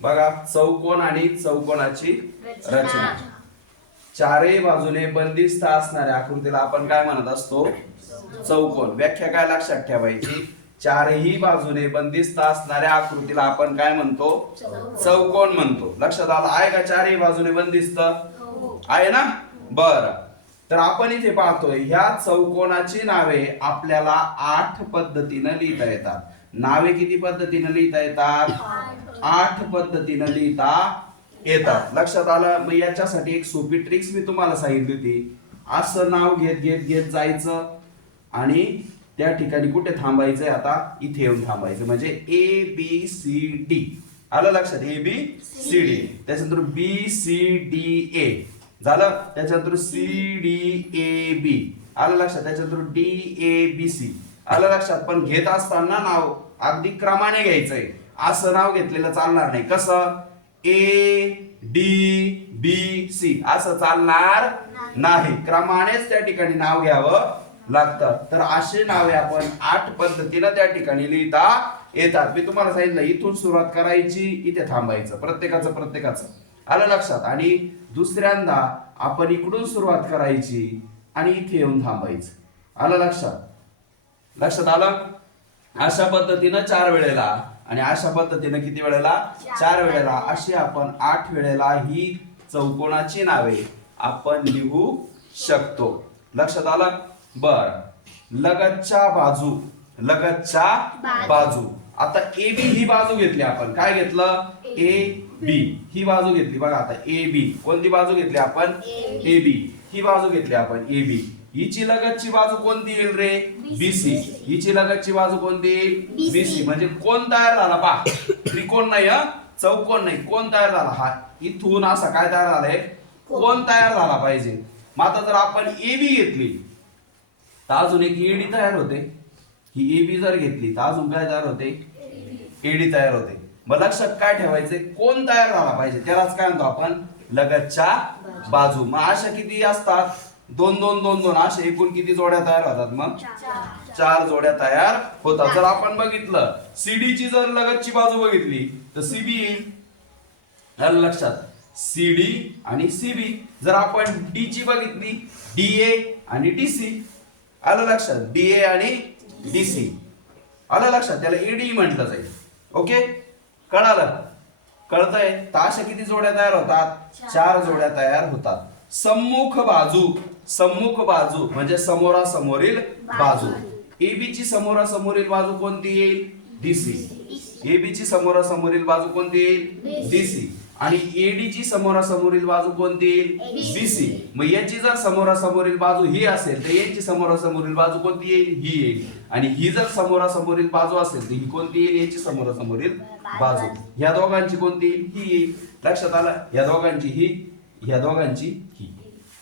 बघा चौकोन आणि चौकोनाची रचना. चारही बाजूने बंदिस्त असणाऱ्या आकृतीला आपण काय म्हणत असतो? चौकोन. व्याख्या काय लक्षात ठेवायची? चारही बाजूने बंदिस्त असणाऱ्या आकृतीला आपण काय म्हणतो? चौकोन म्हणतो. लक्षात आलं आहे का? चारही बाजूने बंदिस्त आहे ना? बर, तर आपण इथे पाहतोय ह्या चौकोनाची नावे आपल्याला 8 पद्धतीने लिहिता येतात. नावे किती पद्धतीने लिहिता येतात? 8 पद्धतीने लिहिता येतात. लक्षात आलं? मग याच्यासाठी एक सोपी ट्रिक्स मी तुम्हाला सांगितली होती. असं नाव घेत घेत घेत जायचं आणि त्या ठिकाणी कुठे थांबायचंय? आता इथे येऊन थांबायचं. म्हणजे ए बी सी डी. आलं लक्षात? A B C D. त्याच्यानंतर बी सी डी ए झालं. त्याच्यानंतर सी डी ए बी आलं लक्षात. त्याच्यानंतर डी ए बी सी आलं लक्षात. पण घेत असताना नाव अगदी क्रमाने घ्यायचंय. असं नाव घेतलेलं चालणार नाही. कसं? ए डी बी सी असं चालणार नाही. क्रमानेच त्या ठिकाणी नाव घ्यावं लागतं. तर असे नावे आपण 8 पद्धतीने त्या ठिकाणी लिहिता येतात. मी तुम्हाला सांगितलं इथून सुरुवात करायची, इथे थांबायचं. प्रत्येकाचं आलं लक्षात. आणि दुसऱ्यांदा आपण इकडून सुरुवात करायची आणि इथे येऊन थांबायचं. आलं लक्षात आलं? अशा पद्धतीनं 4 वेळेला आणि अशा पद्धतीनं किती वेळेला? 4 वेळेला. अशी आपण 8 वेळेला ही चौकोनाची नावे आपण लिहू शकतो. लक्षात आलं? बर, लगतच्या बाजू. आता ए बी ही बाजू घेतली आपण. काय घेतलं? ए बी ही बाजू घेतली. बघा आता ए बी कोणती बाजू घेतली आपण? ए बी ही बाजू घेतली आपण. ए बी हिची लगतची बाजू कोणती येईल रे? बीसी. हिची लगतची बाजू कोणती येईल? बीसी. म्हणजे कोण तयार झाला? पहा, त्रिकोण नाही, चौकोन नाही, कोण तयार झाला? हा इथून असा काय तयार झालाय? कोण तयार झाला पाहिजे. मग आता जर आपण ए बी घेतली तर अजून एक एडी तयार होते. ही ए बी जर घेतली तर अजून काय तयार होते? एडी तयार होते. मग लक्षात काय ठेवायचंय? कोण तयार झाला पाहिजे त्यालाच काय म्हणतो आपण? लगतच्या बाजू. मग अशा किती असतात? 2 2 2 2 अशा एकूण किती जोड्या तयार होतात? मग 4 जोड्या तयार होतात. जर आपण बघितलं सीडी ची जर लगतची बाजू बघितली तर सीबी येईल. आलं लक्षात? सीडी आणि सीबी. जर आपण डी ची बघितली डीए आणि डीसी. आलं लक्षात? डीए आणि डीसी. आलं लक्षात? त्याला एडी म्हटलं जाईल. ओके, कळतंय? तर अशा किती जोड्या तयार होतात? 4 जोड्या तयार होतात. सम्मुख बाजू म्हणजे समोरासमोरील बाजू. एबी ची समोरासमोरील बाजू कोणती येईल? डीसी. एबी ची समोरासमोरील बाजू कोणती येईल? डीसी. आणि एडी ची समोरासमोरील बाजू कोणती येईल? बीसी. मग याची जर समोरासमोरील बाजू ही असेल तर याची समोरासमोरील बाजू कोणती येईल? ही येईल. आणि ही जर समोरासमोरील बाजू असेल तर ही कोणती येईल? याची समोरासमोरील बाजू. ह्या दोघांची कोणती येईल? ही येईल. लक्षात आलं? ह्या दोघांची ही, ह्या दोघांची ही.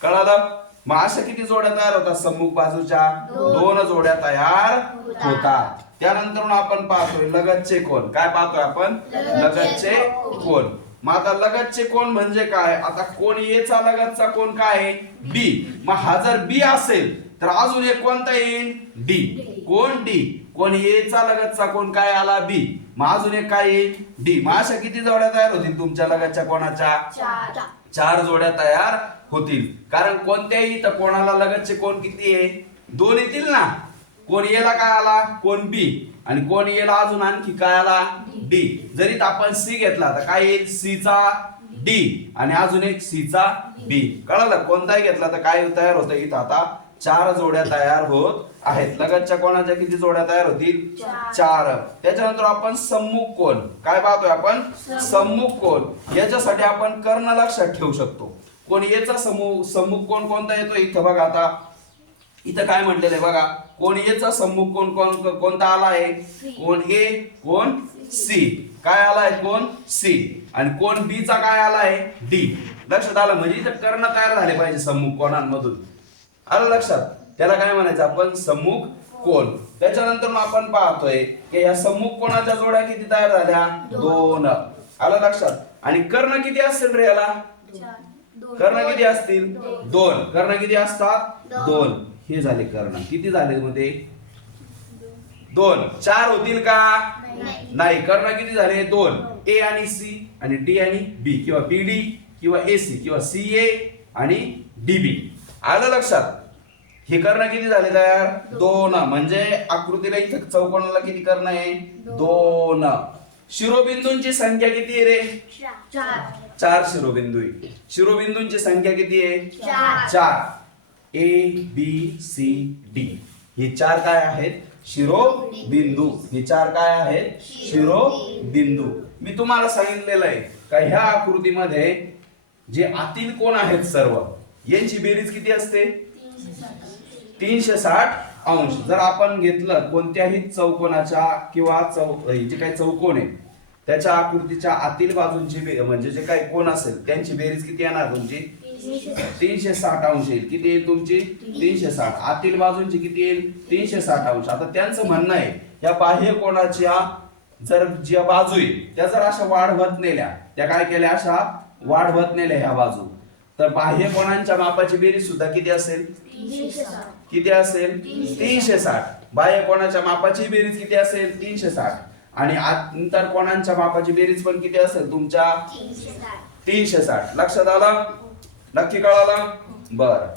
कळालं? मग अशा किती जोड्या तयार होतात? सम्मुख बाजूच्या 2 जोड्या तयार होतात. त्यानंतर आपण पाहतोय लगतचे कोण. काय पाहतोय आपण? लगतचे कोण. मग आता लगतचे कोण म्हणजे काय? आता कोण ए चा लगतचा कोण काय आहे? बी. मग हा जर बी असेल तर अजून एक कोणता येईल? डी. कोण? डी. कोण ए चा लगतचा कोण काय आला? बी. मग अजून एक काय येईल? डी. मग अशा किती जोड्या तयार होतील तुमच्या लगतच्या कोणाच्या? 4 जोड्या तयार होतील. कारण कोणत्याही तर कोणाला लगतचे कोण किती आहे? 2 येतील ना. कोण एला काय आला? कोण बी. आणि कोण एला अजून आणखी काय आला? डी. जरी आपण सी घेतला तर काय येईल? सी चा डी आणि अजून एक सी चा बी. कळलं? कोणताही घेतला तर काय तयार होतं? इथं आता 4 जोड्या तयार होत आहेत. लगतच्या कोणाच्या किती जोड्या तयार होतील? 4. त्याच्यानंतर आपण सम्मुख कोण. काय पाहतोय आपण? सम्मुख कोण. याच्यासाठी आपण कर्ण लक्षात ठेवू शकतो. कोण याचा सम्मुख कोण कोणता येतो? इथं बघा आता इथं काय म्हटलेलं आहे बघा. कोण याचा सम्मुख कोण कोणता आला आहे? कोण ए, कोण सी. काय आला आहे? कोण सी. आणि कोण बी चा काय आला आहे? डी. लक्षात आलं? म्हणजे इथं कर्ण तयार झाले पाहिजे सम्मुख कोणांमधून. आलं लक्षात? त्याला काय म्हणायचं आपण? सम्मुख कोण. त्याच्यानंतर आपण पाहतोय की या सम्मुख कोणाच्या जोड्या किती तयार झाल्या? 2. आलं लक्षात? आणि कर्ण किती असतील रे याला? कर्ण किती असतील? 2. कर्ण किती असतात? 2. हे झाले कर्ण. किती झाले मध्ये? 2. 4 होतील का? नाही. कर्ण किती झाले? 2. ए आणि सी आणि डी आणि बी किंवा बीडी किंवा एसी किंवा सीए आणि डीबी. आलं लक्षात? हे कर्ण किती झाले तयार? 2. म्हणजे आकृतीला इथं चौकोनाला किती कर्ण आहे? 2. शिरोबिंदूंची संख्या किती आहे रे? 4 शिरोबिंदू आहे. शिरोबिंदूंची संख्या किती आहे? 4. ए बी सी डी हे 4 काय आहेत? शिरोबिंदू. हे 4 काय आहेत? शिरोबिंदू. मी तुम्हाला सांगितलेलं आहे का ह्या आकृतीमध्ये जे आतील कोण आहेत सर्व यांची बेरीज किती असते? 360 अंश. जर आपण घेतलं कोणत्याही चौकोनाच्या किंवा जे काही चौकोन आहे त्याच्या आकृतीच्या आतील बाजूंची म्हणजे जे काही कोण असेल त्यांची बेरीज किती येणार तुमची? 360 अंश येईल. किती येईल तुमची? 360. आतील बाजूंची किती येईल? 360 अंश. आता त्यांचं म्हणणं आहे या बाह्य कोणाच्या जर ज्या बाजू आहे त्या जर अशा वाढवत नेल्या, त्या काय केल्या? अशा वाढवत नेल्या ह्या बाजू, तर बाह्य कोणांच्या मापाची बेरीज सुद्धा किती असेल? किती असेल? 360. बाह्य कोणाच्या मापाची बेरीज किती असेल? 360. आणि आंतर कोणांच्या मापाची बेरीज पण किती असेल तुमच्या? 360. लक्षात आलं? नक्की कळालं? बरं.